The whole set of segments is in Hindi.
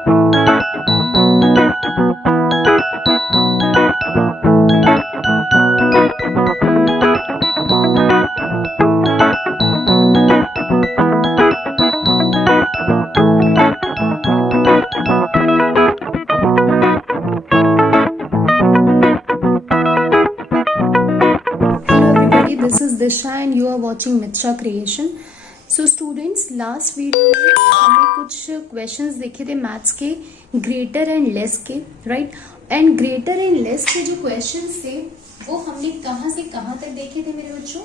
This is Disha and you are watching Mitra Creation. So students, last video में हमने कुछ क्वेश्चंस देखे थे मैथ्स के ग्रेटर एंड लेस के, right. And greater and less के जो क्वेश्चंस थे वो हमने कहाँ से कहाँ तक देखे थे मेरे बच्चों?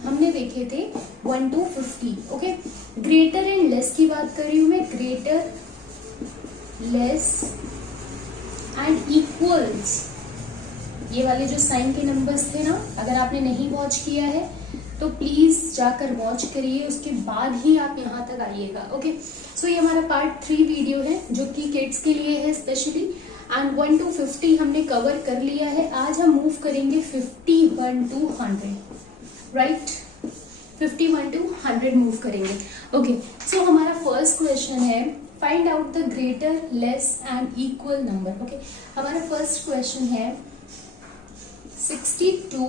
हमने देखे थे 1 to 50। Okay, greater and less की बात कर रही हूँ मैं। ग्रेटर, लेस एंड इक्वल्स, ये वाले जो साइन के नंबर्स थे ना, अगर आपने नहीं वॉच किया है तो प्लीज जाकर वॉच करिए, उसके बाद ही आप यहाँ तक आइएगा। ओके, सो ये हमारा पार्ट 3 वीडियो है जो कि किड्स के लिए है स्पेशली। एंड 1 to 50 हमने कवर कर लिया है। आज हम मूव करेंगे 51 to 100, राइट। 51 to 100 मूव करेंगे। ओके, सो हमारा फर्स्ट क्वेश्चन है find out the greater, less and equal number. Okay, हमारा फर्स्ट क्वेश्चन है 62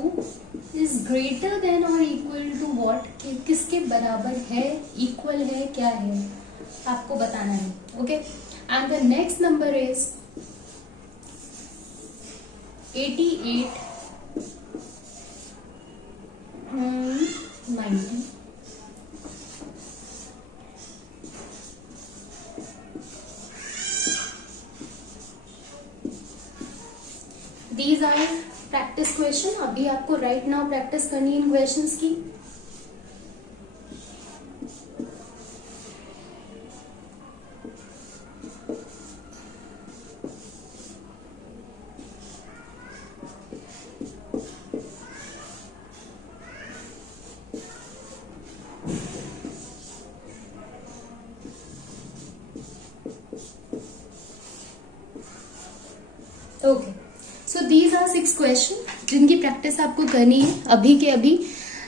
is greater than or equal to what? किसके बराबर है, इक्वल है, क्या है, आपको बताना है। Okay, and the next number is 88 90। These are practice question. अभी आपको राइट नाउ प्रैक्टिस करनी है इन क्वेश्चंस की। Okay, so these are 6 question जिनकी प्रैक्टिस आपको करनी है अभी के अभी।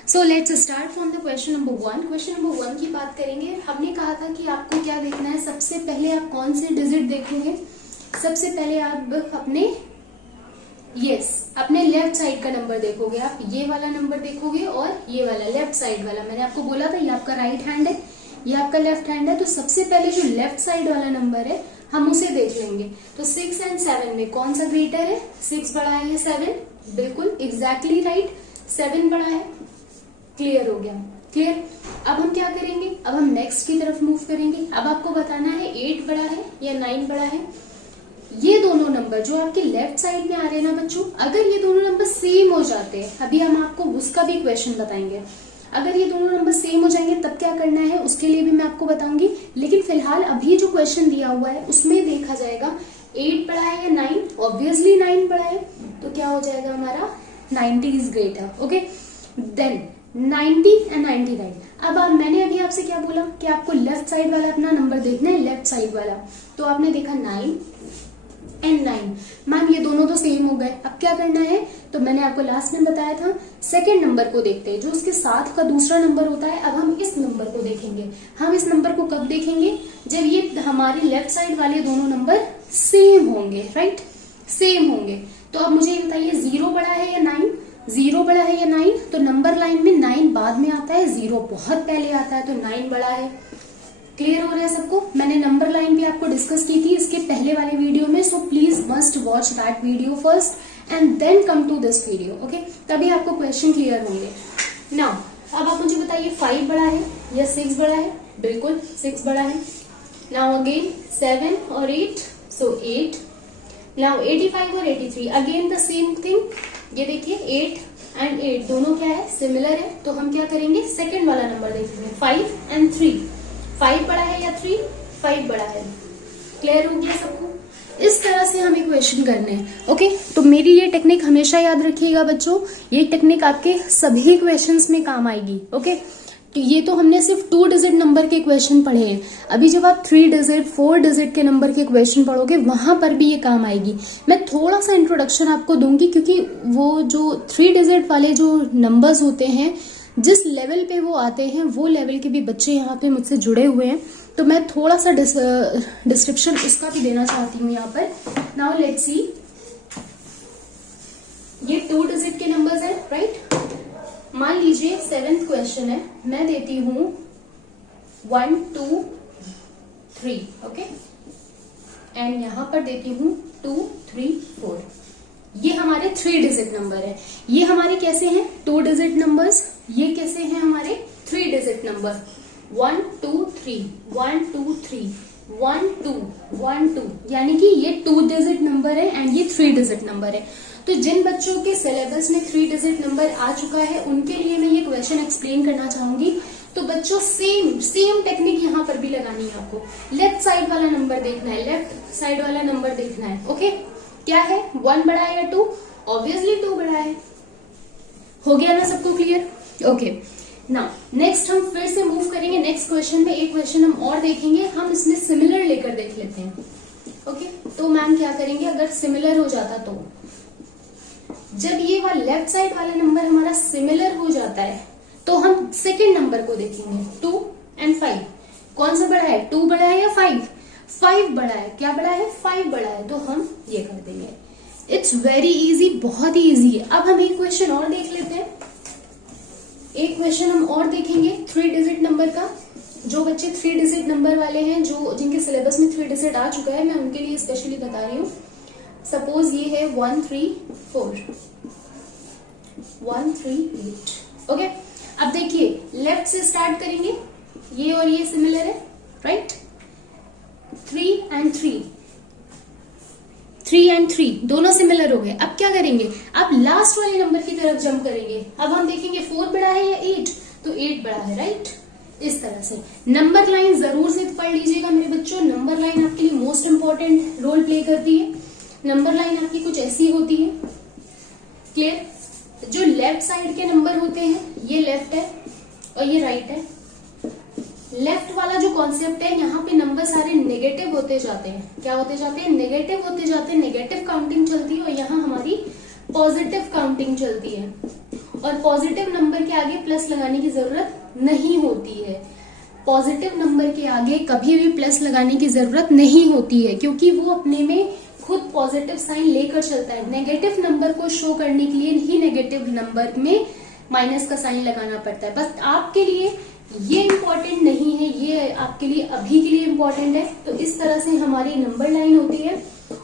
So let's start from the question number 1। Question number 1 की बात करेंगे। हमने कहा था कि आपको क्या देखना है, सबसे पहले आप कौन से डिजिट देखोगे? सबसे पहले आप अपने लेफ्ट साइड का नंबर देखोगे। आप ये वाला नंबर देखोगे और ये वाला लेफ्ट साइड वाला। मैंने आपको बोला था ये आपका राइट हैंड है, ये आपका लेफ्ट हैंड है, तो सबसे पहले जो लेफ्ट साइड वाला नंबर है हम उसे देख लेंगे। तो 6 एंड 7 में कौन सा ग्रेटर है? 6 बड़ा है या 7? बिल्कुल एग्जैक्टली राइट, 7 बड़ा है। क्लियर हो गया? क्लियर। अब हम क्या करेंगे? अब हम नेक्स्ट की तरफ मूव करेंगे। अब आपको बताना है 8 बड़ा है या 9 बड़ा है। ये दोनों नंबर जो आपके लेफ्ट साइड में आ रहे हैं ना बच्चों, अगर ये दोनों नंबर सेम हो जाते हैं, अभी हम आपको उसका भी क्वेश्चन बताएंगे। अगर ये दोनों नंबर सेम हो जाएंगे तब क्या करना है उसके लिए भी मैं आपको बताऊंगी। लेकिन फिलहाल अभी जो क्वेश्चन दिया हुआ है उसमें देखा जाएगा 8 बड़ा है या 9। ऑब्वियसली 9 बड़ा है, तो क्या हो जाएगा हमारा 90 is greater. Okay, then 90 and 99। अब मैंने अभी आपसे क्या बोला कि आपको लेफ्ट साइड वाला अपना नंबर देखना है, लेफ्ट साइड वाला। तो आपने देखा 9 एंड 9। मैम ये दोनों तो सेम हो गए, अब क्या करना है? तो मैंने आपको लास्ट में बताया था सेकंड नंबर को देखते हैं, जो उसके साथ का दूसरा नंबर होता है। अब हम इस नंबर को देखेंगे। हम इस नंबर को कब देखेंगे? जब ये हमारे लेफ्ट साइड वाले दोनों नंबर सेम होंगे, राइट, सेम होंगे। तो अब मुझे बताइए 0 बड़ा है या 9? 0 बड़ा है या 9? तो नंबर लाइन में 9 बाद में आता है, 0 बहुत पहले आता है, तो 9 बड़ा है। क्लियर हो रहा है सबको? मैंने नंबर लाइन भी आपको डिस्कस की थी इसके पहले वाले वीडियो में, so please must watch that video first and then come to this video. Okay, तभी आपको क्वेश्चन क्लियर होंगे। नाउ अब आप मुझे बताइए 5 बड़ा है या 6 बड़ा है? बिल्कुल 6 बड़ा है। नाउ अगेन 7 और 8, सो 8। नाउ 85 और 83, अगेन द सेम थिंग। ये देखिए 8 एंड 8 दोनों क्या है? सिमिलर है। तो हम क्या करेंगे? सेकेंड वाला नंबर देखेंगे, 5 एंड 3। 5 बड़ा है या 3? 5 बड़ा है। क्लियर हो गया सबको? इस तरह से हमें क्वेश्चन करने हैं। ओके, तो मेरी ये टेक्निक हमेशा याद रखिएगा बच्चों, ये टेक्निक आपके सभी क्वेश्चंस में काम आएगी। ओके, तो ये तो हमने सिर्फ 2 डिजिट नंबर के क्वेश्चन पढ़े हैं। अभी जब आप 3 डिजिट 4 डिजिट के नंबर के क्वेश्चन पढ़ोगे वहां पर भी ये काम आएगी। मैं थोड़ा सा इंट्रोडक्शन आपको दूंगी, क्योंकि वो जो 3 डिजिट वाले जो नंबर्स होते हैं, जिस लेवल पे वो आते हैं वो लेवल के भी बच्चे यहाँ पे मुझसे जुड़े हुए हैं, तो मैं थोड़ा सा डिस्क्रिप्शन उसका भी देना चाहती हूँ यहाँ पर। नाउ लेट्स सी, ये 2 डिजिट के नंबर्स हैं, राइट। मान लीजिए 7th क्वेश्चन है, मैं देती हूँ 1 2 3, ओके, एंड यहां पर देती हूँ 2 3 4। ये हमारे 3 डिजिट नंबर है। ये हमारे कैसे हैं 2 डिजिट नंबर्स, ये कैसे हैं हमारे 3 डिजिट नंबर। 1 2 3 1 2 3 1 2 1 2, यानी कि ये 2 डिजिट नंबर है एंड ये 3 डिजिट नंबर है। तो जिन बच्चों के सिलेबस में 3 डिजिट नंबर आ चुका है उनके लिए मैं ये क्वेश्चन एक्सप्लेन करना चाहूंगी। तो बच्चों सेम टेक्निक यहाँ पर भी लगानी है आपको। लेफ्ट साइड वाला नंबर देखना है, लेफ्ट साइड वाला नंबर देखना है, ओके। क्या है, 1 बड़ा है या 2? ऑब्वियसली 2 बड़ा है। हो गया ना सबको क्लियर? ओके, नाउ नेक्स्ट हम फिर से मूव करेंगे नेक्स्ट क्वेश्चन में। एक क्वेश्चन हम और देखेंगे, हम इसमें सिमिलर लेकर देख लेते हैं, ओके। तो मैम क्या करेंगे, अगर सिमिलर हो जाता तो जब ये वाला लेफ्ट साइड वाला नंबर हमारा सिमिलर हो जाता है तो हम सेकेंड नंबर को देखेंगे, 2 एंड 5। कौन सा बड़ा है, 2 बड़ा है या 5? 5 बड़ा है। क्या बड़ा है, 5 बड़ा है, तो हम ये कर देंगे। इट्स वेरी इजी, बहुत ही इजी है। अब हम एक क्वेश्चन और देख लेते हैं। एक क्वेश्चन हम और देखेंगे 3 डिजिट नंबर का। जो बच्चे 3 डिजिट नंबर वाले हैं, जो जिनके सिलेबस में 3 डिजिट आ चुका है, मैं उनके लिए स्पेशली बता रही हूँ। सपोज ये है 1 3 4 1 3 8, ओके। अब देखिए लेफ्ट से स्टार्ट करेंगे, ये और ये सिमिलर है, राइट। 3 एंड 3 3 एंड 3 दोनों सिमिलर हो गए। अब क्या करेंगे, अब लास्ट वाले नंबर की तरफ जंप करेंगे। अब हम देखेंगे 4 बड़ा है या 8, तो 8 बड़ा है, राइट। इस तरह से नंबर लाइन जरूर से पढ़ लीजिएगा मेरे बच्चों। नंबर लाइन आपके लिए मोस्ट इंपॉर्टेंट रोल प्ले करती है। नंबर लाइन आपकी कुछ ऐसी होती है, क्लियर। जो लेफ्ट साइड के नंबर होते हैं, ये लेफ्ट है और ये राइट है। लेफ्ट वाला जो कॉन्सेप्ट है, यहाँ पे नंबर सारे नेगेटिव होते जाते हैं। क्या होते जाते हैं, नेगेटिव होते जाते हैं। नेगेटिव काउंटिंग चलती है और यहाँ हमारी पॉजिटिव काउंटिंग चलती है। और पॉजिटिव नंबर के आगे प्लस लगाने की जरूरत नहीं होती है। पॉजिटिव नंबर के आगे कभी भी प्लस लगाने की जरूरत नहीं होती है, क्योंकि वो अपने में खुद पॉजिटिव साइन लेकर चलता है। नेगेटिव नंबर को शो करने के लिए ही नेगेटिव नंबर में माइनस का साइन लगाना पड़ता है। बस आपके लिए ये इम्पोर्टेंट नहीं है, ये आपके लिए अभी के लिए इम्पोर्टेंट है। तो इस तरह से हमारी नंबर लाइन होती है।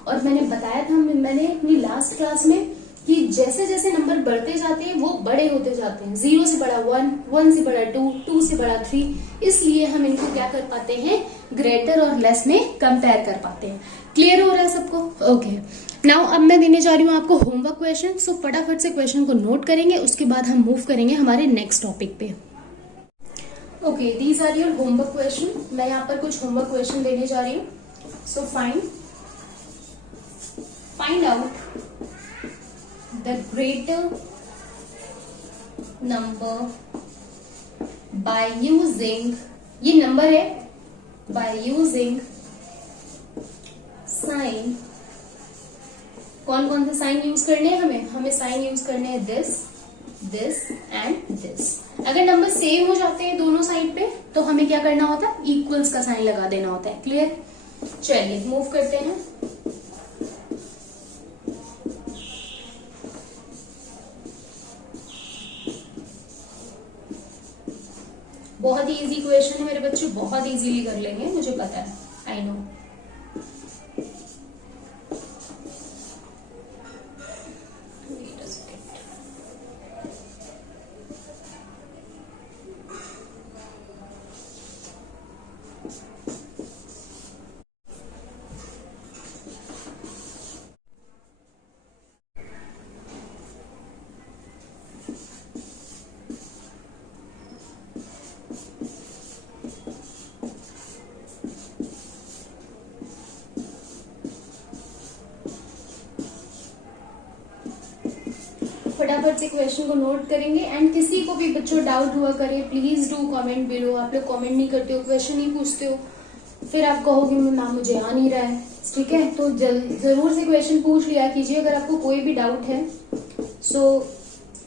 और मैंने बताया था मैंने अपनी लास्ट क्लास में कि जैसे जैसे नंबर बढ़ते जाते हैं वो बड़े होते जाते हैं। 0 से बड़ा 1, 1 से बड़ा 2, 2 से बड़ा 3। इसलिए हम इनको क्या कर पाते हैं, ग्रेटर और लेस में कंपेयर कर पाते हैं। क्लियर हो रहा है सबको? ओके, नाउ अब मैं देने जा रही हूँ आपको होमवर्क क्वेश्चन। सो फटाफट से क्वेश्चन को नोट करेंगे, उसके बाद हम मूव करेंगे हमारे नेक्स्ट टॉपिक पे। Okay, these are your homework question. मैं यहाँ पर कुछ होमवर्क क्वेश्चन देने जा रही हूँ। So find out the greater number by using, ये नंबर है, by using साइन। कौन कौन से साइन यूज करने हैं हमें साइन यूज करने हैं दिस, दिस एंड दिस। अगर नंबर सेम हो जाते हैं दोनों साइड पे तो हमें क्या करना होता है, इक्वल्स का साइन लगा देना होता है। क्लियर? चलिए मूव करते हैं। बहुत ही इजी क्वेश्चन है मेरे बच्चों, बहुत इजीली कर लेंगे, मुझे पता है, आई नो। फटाफट से क्वेश्चन को नोट करेंगे। एंड किसी को भी बच्चों डाउट हुआ करे, प्लीज डू कमेंट बिलो। आप लोग कमेंट नहीं करते हो, क्वेश्चन ही पूछते हो, फिर आप कहोगे मैम मुझे आ नहीं रहा है। ठीक है, तो जरूर से क्वेश्चन पूछ लिया कीजिए अगर आपको कोई भी डाउट है, सो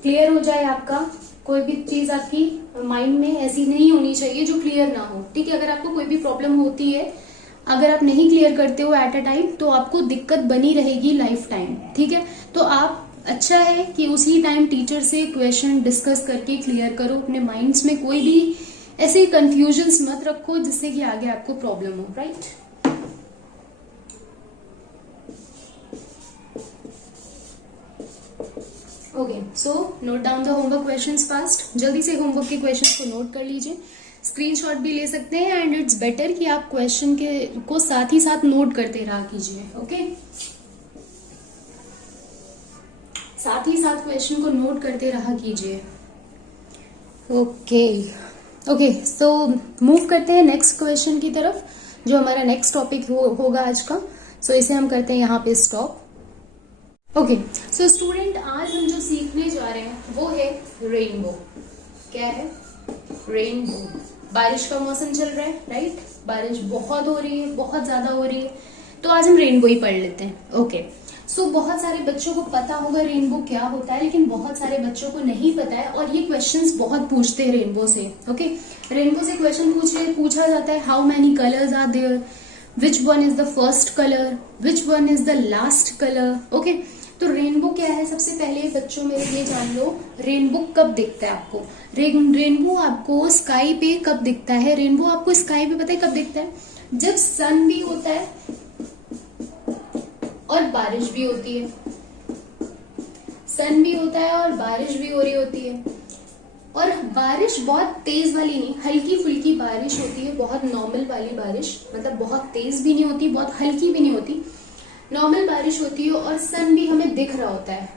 क्लियर हो जाए आपका। कोई भी चीज आपकी माइंड में ऐसी नहीं होनी चाहिए जो क्लियर ना हो, ठीक है। अगर आपको कोई भी प्रॉब्लम होती है, अगर आप नहीं क्लियर करते हो एट अ टाइम, तो आपको दिक्कत बनी रहेगी लाइफ टाइम, ठीक है। तो आप अच्छा है कि उसी टाइम टीचर से क्वेश्चन डिस्कस करके क्लियर करो। अपने माइंड्स में कोई भी ऐसे कंफ्यूजन्स मत रखो जिससे कि आगे आपको प्रॉब्लम हो, right. Okay, so note down the homework questions fast. जल्दी से होमवर्क के क्वेश्चंस को नोट कर लीजिए, स्क्रीनशॉट भी ले सकते हैं, एंड इट्स बेटर कि आप क्वेश्चन के को साथ ही साथ नोट करते रहा कीजिए, ओके। साथ ही साथ क्वेश्चन को नोट करते रहा कीजिए, ओके। सो मूव करते हैं नेक्स्ट क्वेश्चन की तरफ, जो हमारा नेक्स्ट टॉपिक होगा आज का। सो इसे हम करते हैं यहाँ पे स्टॉप। ओके, सो स्टूडेंट, आज हम जो सीखने जा रहे हैं वो है रेनबो। क्या है? रेनबो। बारिश का मौसम चल रहा है, राइट। बारिश बहुत हो रही है, बहुत ज्यादा हो रही है, तो आज हम रेनबो ही पढ़ लेते हैं, ओके। सो बहुत सारे बच्चों को पता होगा रेनबो क्या होता है, लेकिन बहुत सारे बच्चों को नहीं पता है, और ये क्वेश्चंस बहुत पूछते हैं रेनबो से, ओके। रेनबो से क्वेश्चन पूछा जाता है, how many colours are there, which one is the first colour, which one is the last colour, okay. तो रेनबो क्या है? सबसे पहले बच्चों मेरे ये जान लो, रेनबो कब दिखता है आपको? रेनबो आपको स्काई पे कब दिखता है? रेनबो आपको स्काई पे पता है कब दिखता है? जब सन भी होता है और बारिश भी होती है। सन भी होता है और बारिश भी हो रही होती है, और बारिश बहुत तेज वाली नहीं, हल्की फुल्की बारिश होती है, बहुत नॉर्मल वाली बारिश, मतलब बहुत तेज भी नहीं होती, बहुत हल्की भी नहीं होती, नॉर्मल बारिश होती है, और सन भी हमें दिख रहा होता है।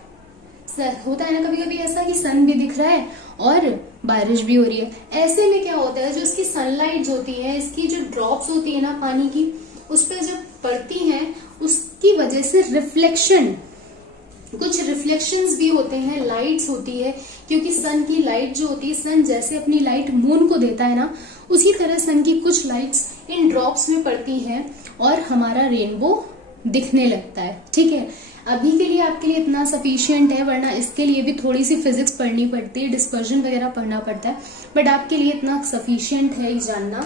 होता है ना कभी कभी ऐसा कि सन भी दिख रहा है और बारिश भी हो रही है। ऐसे में क्या होता है, जो इसकी सनलाइट होती है, इसकी जो ड्रॉप्स होती है ना पानी की, उस पर जब पड़ती हैं, उसकी वजह से रिफ्लेक्शन, कुछ रिफ्लेक्शंस भी होते हैं, लाइट्स होती है, क्योंकि सन की लाइट जो होती है, सन जैसे अपनी लाइट मून को देता है ना, उसी तरह सन की कुछ लाइट्स इन ड्रॉप्स में पड़ती हैं और हमारा रेनबो दिखने लगता है, ठीक है। अभी के लिए आपके लिए इतना सफिशिएंट है, वरना इसके लिए भी थोड़ी सी फिजिक्स पढ़नी पड़ती है, डिस्पर्जन वगैरह पढ़ना पड़ता है, बट आपके लिए इतना सफिशिएंट है ये जानना।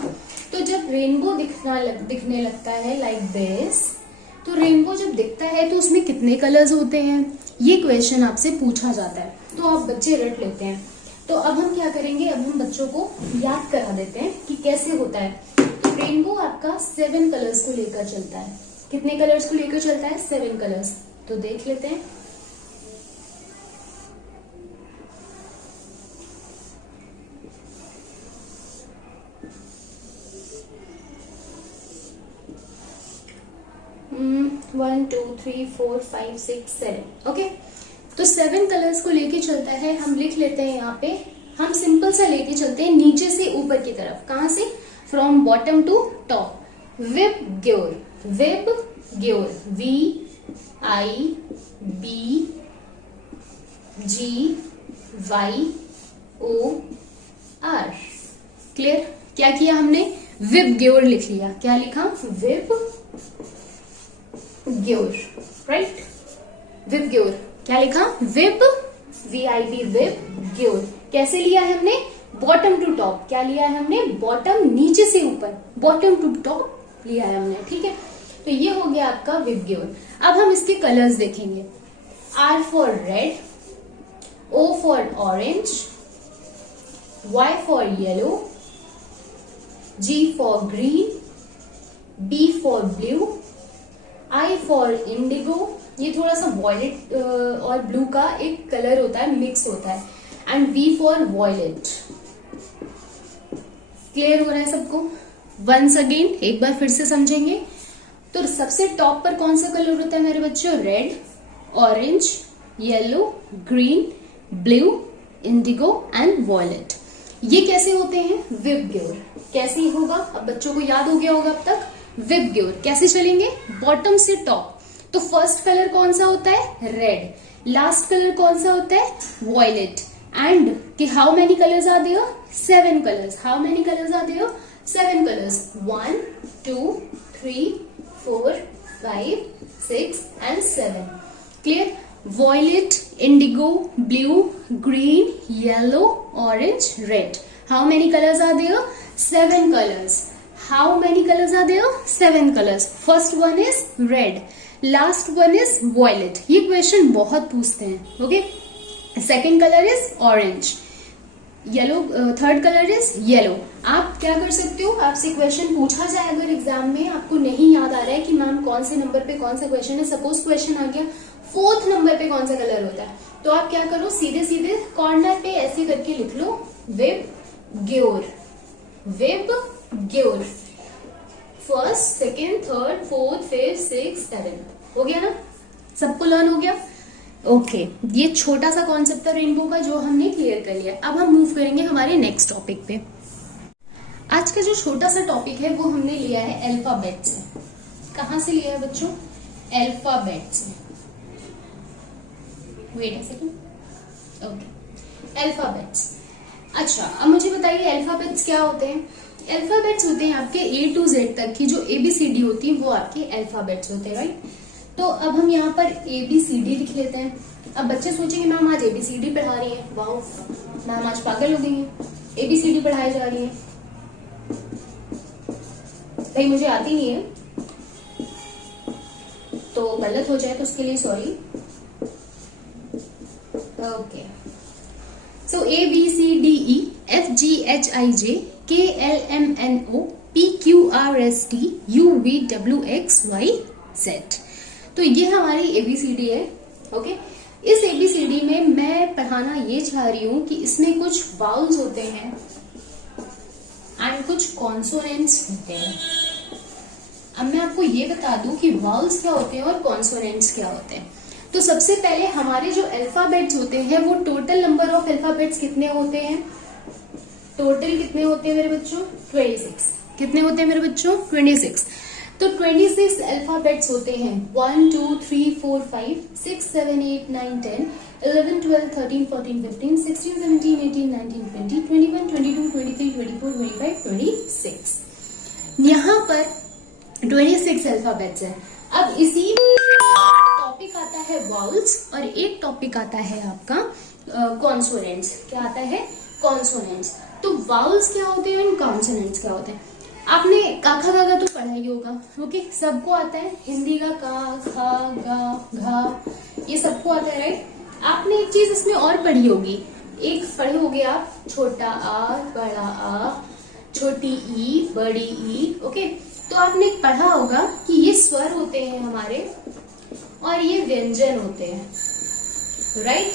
तो जब रेनबो दिखने लगता है लाइक दिस, तो रेनबो जब दिखता है तो उसमें कितने कलर्स होते हैं, ये क्वेश्चन आपसे पूछा जाता है, तो आप बच्चे रट लेते हैं। तो अब हम क्या करेंगे, अब हम बच्चों को याद करा देते हैं कि कैसे होता है। तो रेनबो आपका 7 कलर्स को लेकर चलता है। कितने कलर्स को लेकर चलता है? 7 कलर्स। तो देख लेते हैं। One 2 3 4 5 6 7, okay. तो 7 कलर्स को लेके चलता है। हम लिख लेते हैं यहाँ पे, हम सिंपल सा लेके चलते हैं नीचे से ऊपर की तरफ। कहां से? From bottom to top. VIBGYOR, VIBGYOR, VIBGYOR। Clear? क्या किया हमने? विबग्योर लिख लिया। क्या लिखा? VIBGYOR, right. विबग्योर क्या लिखा? VIB VIBGYOR. कैसे लिया है हमने? Bottom to top. क्या लिया है हमने? बॉटम, नीचे से ऊपर, बॉटम टू टॉप लिया है हमने, ठीक है। तो ये हो गया आपका विबग्योर। अब हम इसके कलर्स देखेंगे। R for red, O for orange, Y for yellow, G for green, B for blue, I for Indigo. ये थोड़ा सा वॉयलेट और ब्लू का एक कलर होता है, मिक्स होता है, and V for violet. Clear हो रहा है सबको? वंस अगेन एक बार फिर से समझेंगे। तो सबसे टॉप पर कौन सा कलर होता है मेरे बच्चों? Red, orange, yellow, green, blue, indigo and violet. ये कैसे होते हैं? विबग्योर। कैसे होगा? अब बच्चों को याद हो गया होगा अब तक। विबग्योर कैसे चलेंगे? बॉटम से टॉप। तो फर्स्ट कलर कौन सा होता है? रेड। लास्ट कलर कौन सा होता है? वॉयलेट। एंड कि how many colours are there? 7 colours. How many colours are there? 7 colours. 1 2 3 4 5 6 and 7। Clear? violet, indigo, blue, green, yellow, orange, red. How many colors are there? 7 colors. How many colors are there? 7 colors. First one is red, last one is violet. ये क्वेश्चन बहुत पूछते हैं. Okay, second colour is orange, yellow, third colour is yellow. आप क्या कर सकते हो, आपसे क्वेश्चन पूछा जाए अगर एग्जाम में, आपको नहीं याद आ रहा है कि मैम कौन से नंबर पे कौन सा क्वेश्चन है, सपोज क्वेश्चन आ गया 4th नंबर पे कौन सा कलर होता है, तो आप क्या करो, सीधे सीधे कॉर्नर पे ऐसे करके लिख लो VIBGYOR, VIBGYOR. First, second, third, fourth, fifth, six, 7. हो गया ना, सबको लर्न हो गया. ओके, ये छोटा सा कॉन्सेप्ट था रेनबो का जो हमने क्लियर कर लिया. अब हम मूव करेंगे हमारे नेक्स्ट टॉपिक पे. आज का जो छोटा सा टॉपिक है वो हमने लिया है अल्फाबेट से. कहां से लिया है बच्चों? अल्फाबेट से. Wait a second. Okay, alphabets. अच्छा, अब मुझे बताइए अल्फाबेट्स क्या होते हैं. अल्फाबेट्स होते हैं आपके A to Z तक की जो ABCD होती है वो आपके अल्फाबेट्स होते हैं, राइट. तो अब हम यहाँ पर ABCD लिख लेते हैं. अब बच्चे सोचेंगे मैम आज ABCD पढ़ा रही है, वाओ मैम आज पागल हो गई है, ABCD पढ़ाई जा रही है. भाई मुझे आती नहीं है तो गलत हो जाए तो उसके लिए सॉरी. ओके, सो ABCDE FGHIJ KLMNO PQRST UVWXYZ. तो ये हमारी ABCD है. ओके, इस ABCD में मैं पढ़ाना ये चाह रही हूं कि इसमें कुछ वाउल्स होते हैं एंड कुछ कॉन्सोनेंट्स होते हैं. अब मैं आपको ये बता दूं कि वाउल्स क्या होते हैं और कॉन्सोनेंट्स क्या होते हैं. तो सबसे पहले हमारे जो अल्फाबेट्स होते हैं वो टोटल नंबर ऑफ अल्फाबेट्स कितने होते हैं, टोटल कितने होते हैं मेरे बच्चों? 26. कितने होते हैं मेरे बच्चों? 26. तो 26 अल्फाबेट्स होते हैं. 1 2 3 4 5 6 7 8 9 10 11 12 13 14 15 16 17 18 19 20 21 22 23 24 25 26. यहाँ पर 26 अल्फाबेट्स है. अब इसी टॉपिक आता है वाउल्स और एक टॉपिक आता है आपका कॉन्सोनेंट्स. क्या आता है? कॉन्सोनेंट्स. तो वाउल्स क्या होते हैं और कॉन्सोनेंट्स क्या होते हैं? आपने काखा गागा तो पढ़ा ही होगा. ओके, सबको आता है. हिंदी का का, खा, गा, घा, ये सबको आता है, राइट. आपने एक चीज इसमें और पढ़ी होगी. एक पढ़े होगे आप छोटा आ, बड़ा आ, छोटी ई, बड़ी ई. ओके, तो आपने पढ़ा होगा कि ये स्वर होते हैं हमारे और ये व्यंजन होते हैं, राइट.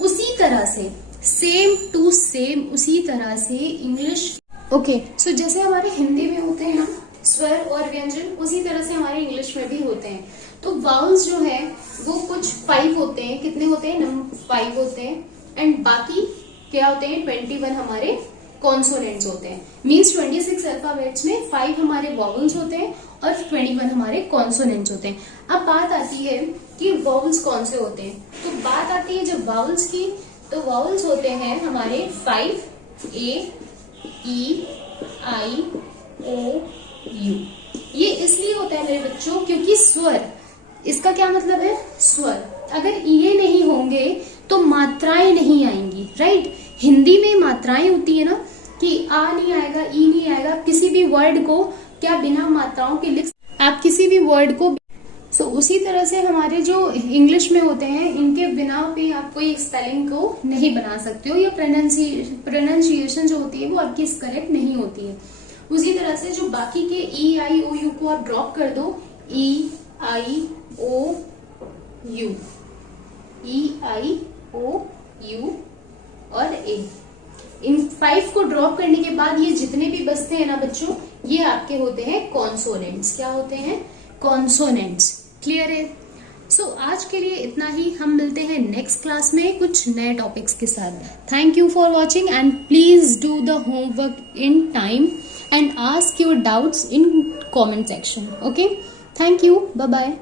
उसी तरह से सेम टू सेम उसी तरह से इंग्लिश. ओके, सो जैसे हमारे हिंदी में होते हैं ना स्वर और व्यंजन, उसी तरह से हमारे इंग्लिश में भी होते हैं. तो वाउल्स जो है वो कुछ 5 होते हैं. कितने होते हैं? 5 होते हैं. एंड बाकी क्या होते हैं? 21 हमारे कॉन्सोनेंट्स होते हैं. मीन्स 26 अल्फाबेट्स में 5 हमारे वाउल्स होते हैं और 21 हमारे कॉन्सोनेंट्स होते हैं. अब बात आती है कि वाउल्स कौन से होते हैं. तो बात आती है जब वाउल्स की, तो वाउल्स होते हैं हमारे 5 A E I O U. ये इसलिए होता है मेरे बच्चों क्योंकि स्वर, इसका क्या मतलब है? स्वर. अगर ये नहीं होंगे तो मात्राएं नहीं आएंगी, राइट. हिंदी में मात्राएं होती है ना कि आ नहीं आएगा, ई नहीं आएगा. किसी भी वर्ड को क्या बिना मात्राओं के लिख, आप किसी भी वर्ड को. सो उसी तरह से हमारे जो इंग्लिश में होते हैं इनके बिना पे आप कोई स्पेलिंग को नहीं बना सकते हो, या प्रोनाउंसिएशन जो होती है वो आपकी करेक्ट नहीं होती है. उसी तरह से जो बाकी के ई आई ओ यू को आप ड्रॉप कर दो. ई आई ओ you, E I O you और ए, इन 5 को ड्रॉप करने के बाद ये जितने भी बचते हैं ना बच्चों, ये आपके होते हैं कॉन्सोनेंट्स. क्या होते हैं? कॉन्सोनेंट्स. क्लियर है? सो आज के लिए इतना ही. हम मिलते हैं नेक्स्ट क्लास में कुछ नए टॉपिक्स के साथ. Thank you for watching and please do the homework in time and ask your doubts in comment section. Okay, thank you, bye bye.